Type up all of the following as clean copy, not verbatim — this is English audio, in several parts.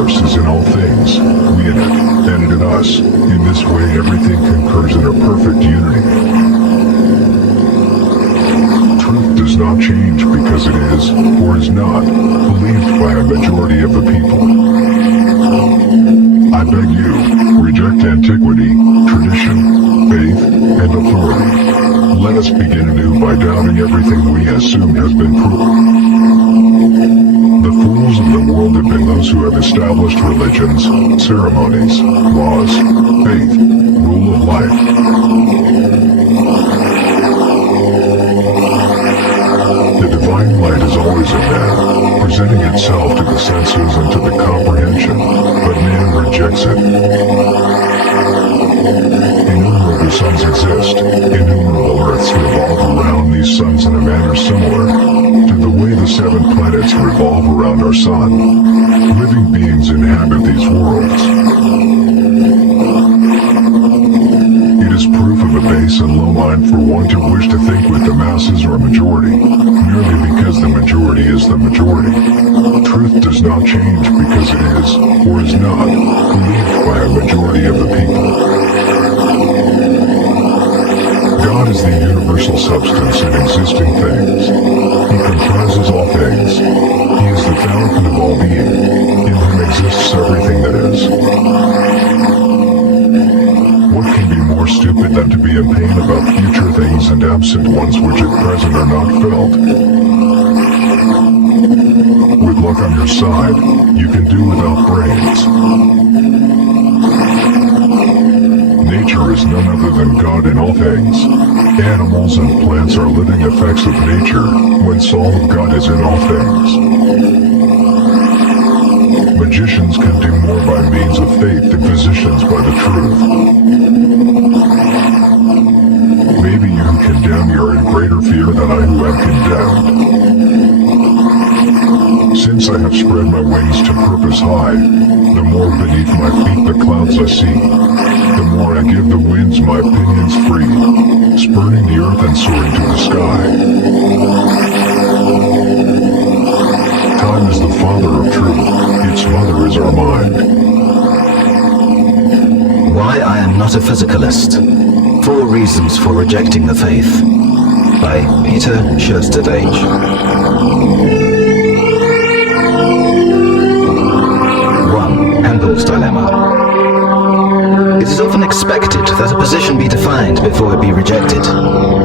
universe is in all things, we in it, and it in us. In this way everything concurs in a perfect unity. Truth does not change because it is, or is not, believed by a majority of the people. I beg you, reject antiquity, tradition, faith, and authority. Let us begin anew by doubting everything we assume has been proven. The fools of the world have been those who have established religions, ceremonies, laws, faith, rule of life. The divine light is always in man, presenting itself to the senses and to the comprehension, but man rejects it. Innumerable suns exist. Innumerable earths revolve around these suns in a manner similar to the way the 7 planets revolve around our sun. Living beings inhabit these worlds. It is proof of a base and low mind for one to wish to think with the masses or majority, merely because the majority is the majority. Truth does not change because it is, or is not, believed by a majority of the people. God is the universal substance in existing things. He comprises all things. He is the fountain of all being. In him exists everything that is. What can be more stupid than to be in pain about future things and absent ones which at present are not felt? With luck on your side, you can do without brains. Nature is none other than God in all things. Animals and plants are living effects of nature, when soul of God is in all things. Magicians can do more by means of faith than physicians by the truth. Maybe you who condemn me are in greater fear than I who am condemned. Since I have spread my wings to purpose high, the more beneath my feet the clouds I see. The more I give the winds my pinions free, spurning the earth and soaring to the sky. Time is the father of truth, its mother is our mind. Why I am not a physicalist. 4 reasons for rejecting the faith. By Peter Scherstadage. 1. Hempel's Dilemma. It is often expected that a position be defined before it be rejected.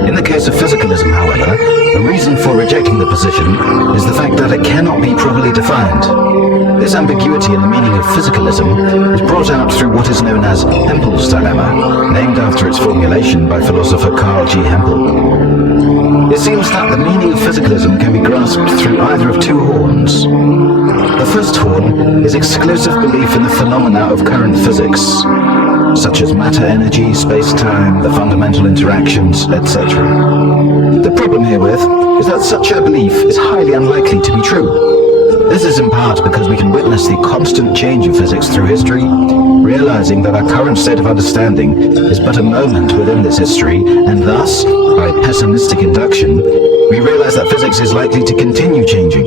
In the case of physicalism, however, the reason for rejecting the position is the fact that it cannot be properly defined. This ambiguity in the meaning of physicalism is brought out through what is known as Hempel's Dilemma, named after its formulation by philosopher Carl G. Hempel. It seems that the meaning of physicalism can be grasped through either of 2 horns. The first horn is exclusive belief in the phenomena of current physics, such as matter, energy, space-time, the fundamental interactions, etc. The problem herewith is that such a belief is highly unlikely to be true. This is in part because we can witness the constant change of physics through history, realizing that our current state of understanding is but a moment within this history, and thus, by pessimistic induction, we realize that physics is likely to continue changing.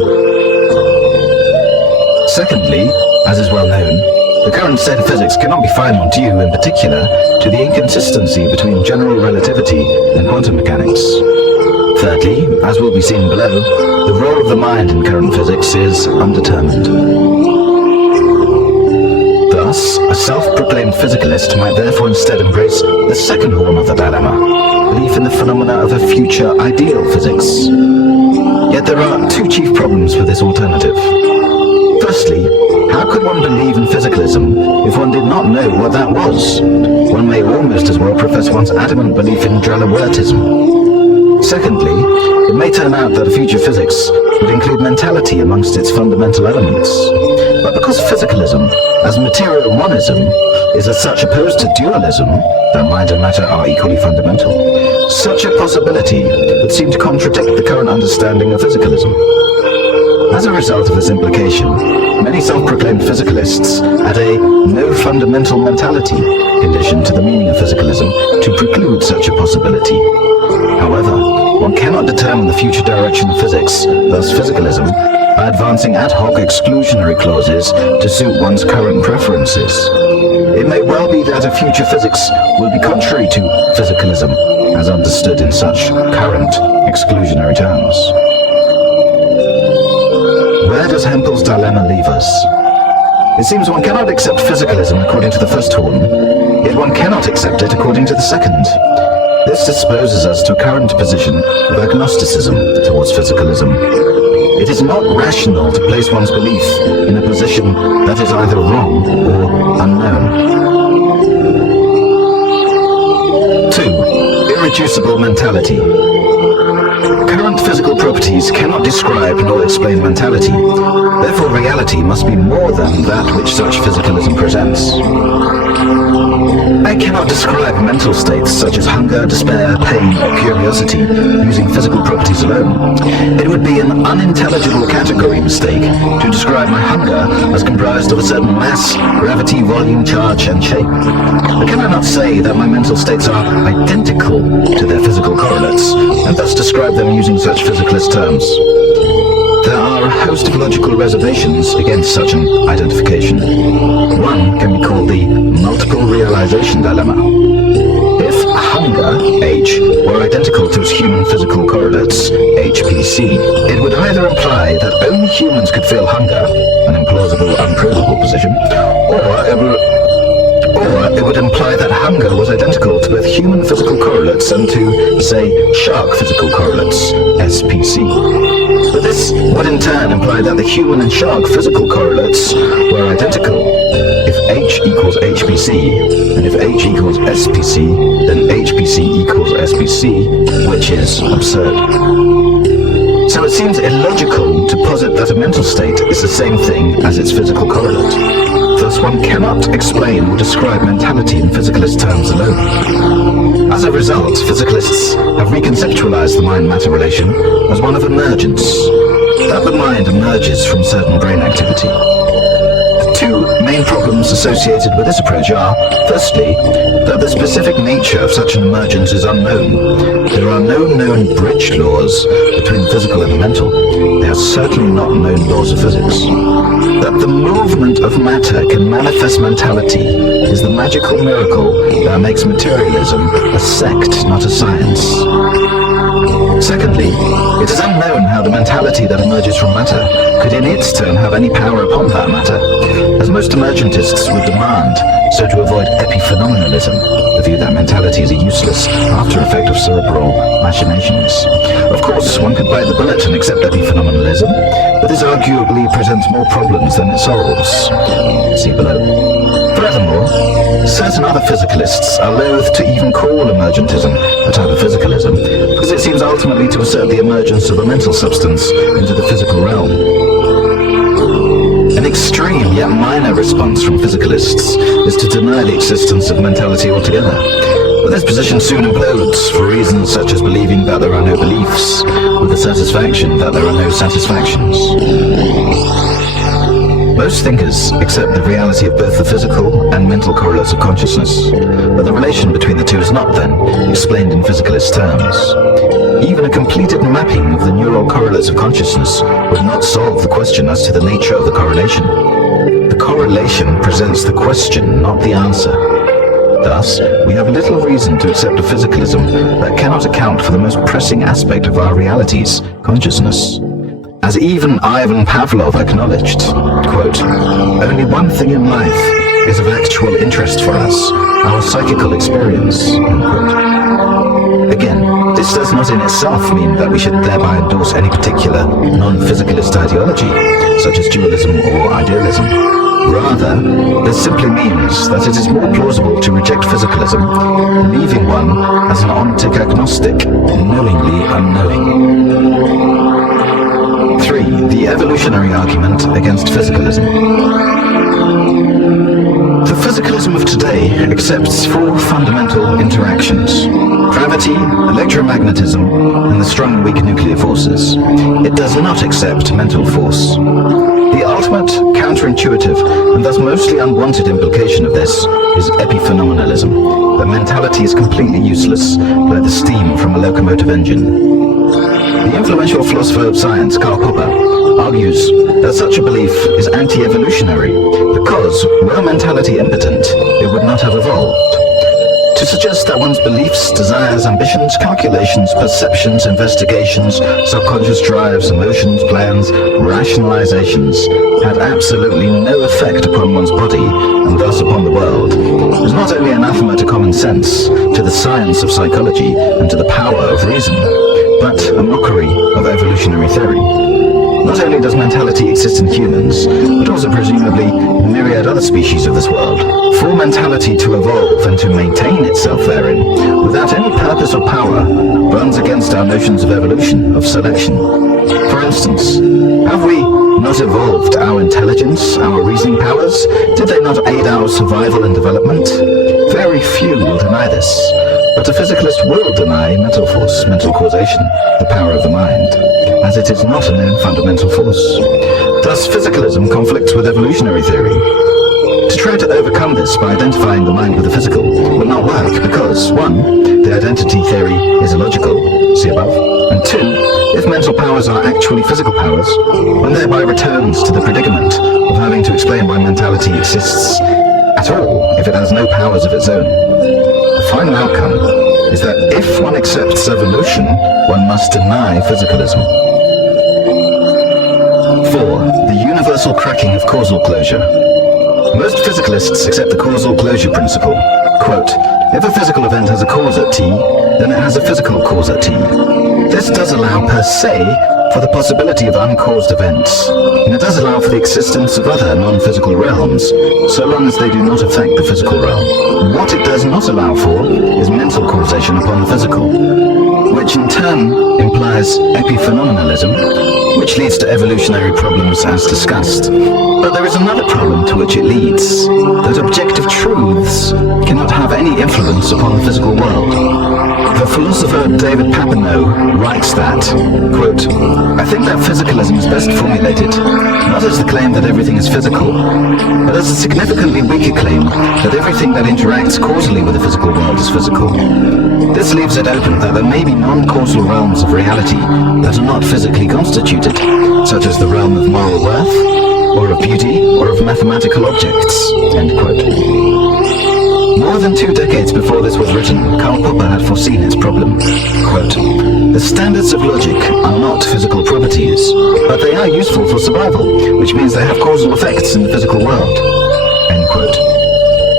Secondly, as is well known, the current state of physics cannot be final due, in particular, to the inconsistency between general relativity and quantum mechanics. Thirdly, as will be seen below, the role of the mind in current physics is undetermined. Thus, a self-proclaimed physicalist might therefore instead embrace the second horn of the dilemma, belief in the phenomena of a future ideal physics. Yet there are 2 chief problems with this alternative. Firstly, how could one believe in physicalism if one did not know what that was? One may almost as well profess one's adamant belief in Dralawertism. Secondly, it may turn out that a future physics would include mentality amongst its fundamental elements. But because physicalism, as material monism, is as such opposed to dualism, that mind and matter are equally fundamental, such a possibility would seem to contradict the current understanding of physicalism. As a result of this implication, many self-proclaimed physicalists add a no fundamental mentality condition to the meaning of physicalism to preclude such a possibility. However, one cannot determine the future direction of physics, thus physicalism, by advancing ad hoc exclusionary clauses to suit one's current preferences. It may well be that a future physics will be contrary to physicalism, as understood in such current exclusionary terms. Where does Hempel's dilemma leave us? It seems one cannot accept physicalism according to the first horn, yet one cannot accept it according to the second. This disposes us to a current position of agnosticism towards physicalism. It is not rational to place one's belief in a position that is either wrong or unknown. 2. Irreducible mentality. Current physical properties cannot describe nor explain mentality. Therefore, reality must be more than that which such physicalism presents. I cannot describe mental states such as hunger, despair, pain, or curiosity using physical properties alone. It would be an unintelligible category mistake to describe my hunger as comprised of a certain mass, gravity, volume, charge, and shape. But can I not say that my mental states are identical to their physical correlates, and thus describe them using such physicalist terms? There are a host of logical reservations against such an identification. One can be called the multiple realization dilemma. If hunger, H, were identical to its human physical correlates, HPC, it would either imply that only humans could feel hunger, an implausible, unprovable position, or it would imply that hunger was identical to both human physical correlates and to, say, shark physical correlates, SPC. But this would in turn imply that the human and shark physical correlates were identical. If H equals HPC, and if H equals SPC, then HPC equals SPC, which is absurd. So it seems illogical to posit that a mental state is the same thing as its physical correlate. Thus one cannot explain or describe mentality in physicalist terms alone. As a result, physicalists have reconceptualized the mind-matter relation as one of emergence, that the mind emerges from certain brain activity. The two main problems associated with this approach are, firstly, that the specific nature of such an emergence is unknown. There are no known bridge laws between the physical and the mental. They are certainly not known laws of physics. That the movement of matter can manifest mentality is the magical miracle that makes materialism a sect, not a science. Secondly, it is unknown how the mentality that emerges from matter could in its turn have any power upon that matter, as most emergentists would demand, so to avoid epiphenomenalism, the view that mentality is a useless after effect of cerebral machinations. Of course, one could bite the bullet and accept epiphenomenalism, but this arguably presents more problems than it solves. See below. Furthermore, certain other physicalists are loath to even call emergentism a type of physicalism, because it seems ultimately to assert the emergence of a mental substance into the physical realm. An extreme yet minor response from physicalists is to deny the existence of mentality altogether. But this position soon implodes for reasons such as believing that there are no beliefs, with the satisfaction that there are no satisfactions. Most thinkers accept the reality of both the physical and mental correlates of consciousness, but the relation between the two is not, then, explained in physicalist terms. Even a completed mapping of the neural correlates of consciousness would not solve the question as to the nature of the correlation. The correlation presents the question, not the answer. Thus, we have little reason to accept a physicalism that cannot account for the most pressing aspect of our realities, consciousness. As even Ivan Pavlov acknowledged, quote, "Only one thing in life is of actual interest for us, our psychical experience," end quote. Again, this does not in itself mean that we should thereby endorse any particular non-physicalist ideology, such as dualism or idealism. Rather, this simply means that it is more plausible to reject physicalism, leaving one as an ontic agnostic, knowingly unknowing. 3. The evolutionary argument against physicalism. The physicalism of today accepts 4 fundamental interactions: gravity, electromagnetism, and the strong and weak nuclear forces. It does not accept mental force. The ultimate, counterintuitive, and thus mostly unwanted implication of this is epiphenomenalism, that mentality is completely useless, like the steam from a locomotive engine. The influential philosopher of science, Karl Popper, argues that such a belief is anti-evolutionary because, were mentality impotent, it would not have evolved. To suggest that one's beliefs, desires, ambitions, calculations, perceptions, investigations, subconscious drives, emotions, plans, rationalizations had absolutely no effect upon one's body and thus upon the world is not only anathema to common sense, to the science of psychology, and to the power of reason, but a mockery of evolutionary theory. Not only does mentality exist in humans, but also presumably in myriad other species of this world. For mentality to evolve and to maintain itself therein, without any purpose or power, runs against our notions of evolution, of selection. For instance, have we not evolved our intelligence, our reasoning powers? Did they not aid our survival and development? Very few will deny this, but a physicalist will deny mental force, mental causation, the power of the mind, as it is not a known fundamental force. Thus, physicalism conflicts with evolutionary theory. To try to overcome this by identifying the mind with the physical will not work because, 1, the identity theory is illogical, see above, and 2, if mental powers are actually physical powers, one thereby returns to the predicament of having to explain why mentality exists at all if it has no powers of its own. The final outcome is that if one accepts evolution, one must deny physicalism. 4. The universal cracking of causal closure. Most physicalists accept the causal closure principle. Quote, if a physical event has a cause at T, then it has a physical cause at T. This does allow per se for the possibility of uncaused events, and it does allow for the existence of other non-physical realms, so long as they do not affect the physical realm. What it does not allow for is mental causation upon the physical, which in turn implies epiphenomenalism, which leads to evolutionary problems as discussed. But there is another problem to which it leads, that objective truths cannot have any influence upon the physical world. The philosopher David Papineau writes that, quote, I think that physicalism is best formulated, not as the claim that everything is physical, but as a significantly weaker claim that everything that interacts causally with the physical world is physical. This leaves it open that there may be non-causal realms of reality that are not physically constituted, such as the realm of moral worth, or of beauty, or of mathematical objects, end quote. More than 2 decades before this was written, Karl Popper had foreseen its problem. Quote, the standards of logic are not physical properties, but they are useful for survival, which means they have causal effects in the physical world, end quote.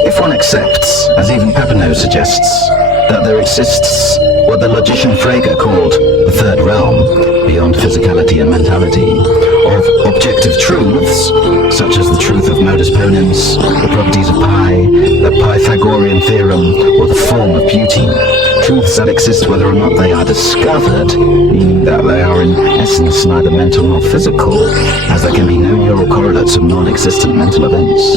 If one accepts, as even Papineau suggests, that there exists what the logician Frege called the third realm, beyond physicality and mentality, of objective truths, such as the truth of modus ponens, the properties of pi, the Pythagorean theorem, or the form of beauty, truths that exist whether or not they are discovered, meaning that they are in essence neither mental nor physical, as there can be no neural correlates of non-existent mental events,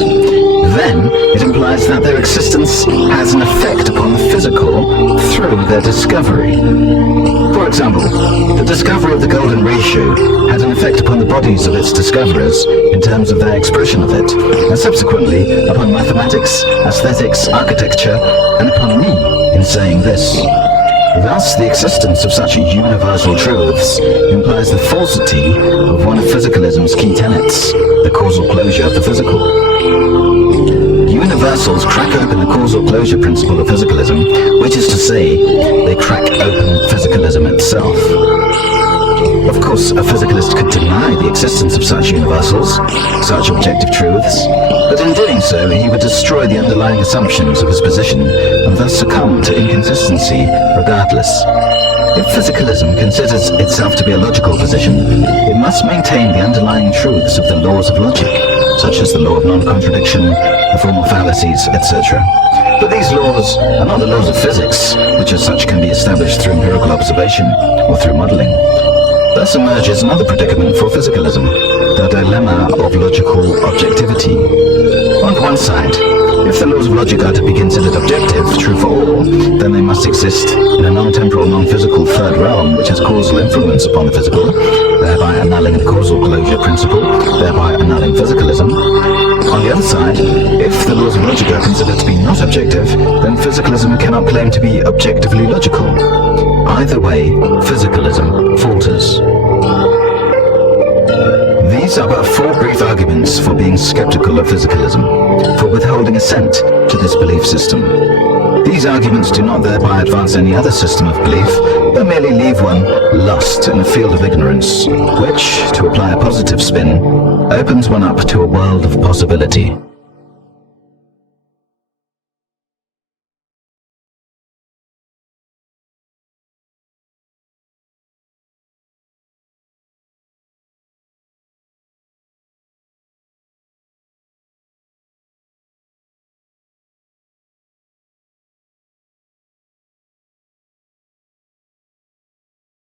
then it implies that their existence has an effect upon the physical through their discovery. For example, the discovery of the golden ratio had an effect upon the bodies of its discoverers in terms of their expression of it, and subsequently upon mathematics, aesthetics, architecture, and upon me in saying this. Thus, the existence of such universal truths implies the falsity of one of physicalism's key tenets, the causal closure of the physical. Universals crack open the causal closure principle of physicalism, which is to say, they crack open physicalism itself. Of course, a physicalist could deny the existence of such universals, such objective truths, but in doing so he would destroy the underlying assumptions of his position and thus succumb to inconsistency regardless. If physicalism considers itself to be a logical position, it must maintain the underlying truths of the laws of logic, such as the law of non-contradiction, the formal fallacies, etc. But these laws are not the laws of physics, which as such can be established through empirical observation or through modeling. Thus emerges another predicament for physicalism, the dilemma of logical objectivity. On one side, if the laws of logic are to be considered objective, true for all, then they must exist in a non-temporal, non-physical third realm which has causal influence upon the physical, thereby annulling the causal closure principle, thereby annulling physicalism. On the other side, if the laws of logic are considered to be not objective, then physicalism cannot claim to be objectively logical. Either way, physicalism falters. These are but 4 brief arguments for being skeptical of physicalism, for withholding assent to this belief system. These arguments do not thereby advance any other system of belief, but merely leave one lost in a field of ignorance, which, to apply a positive spin, opens one up to a world of possibility.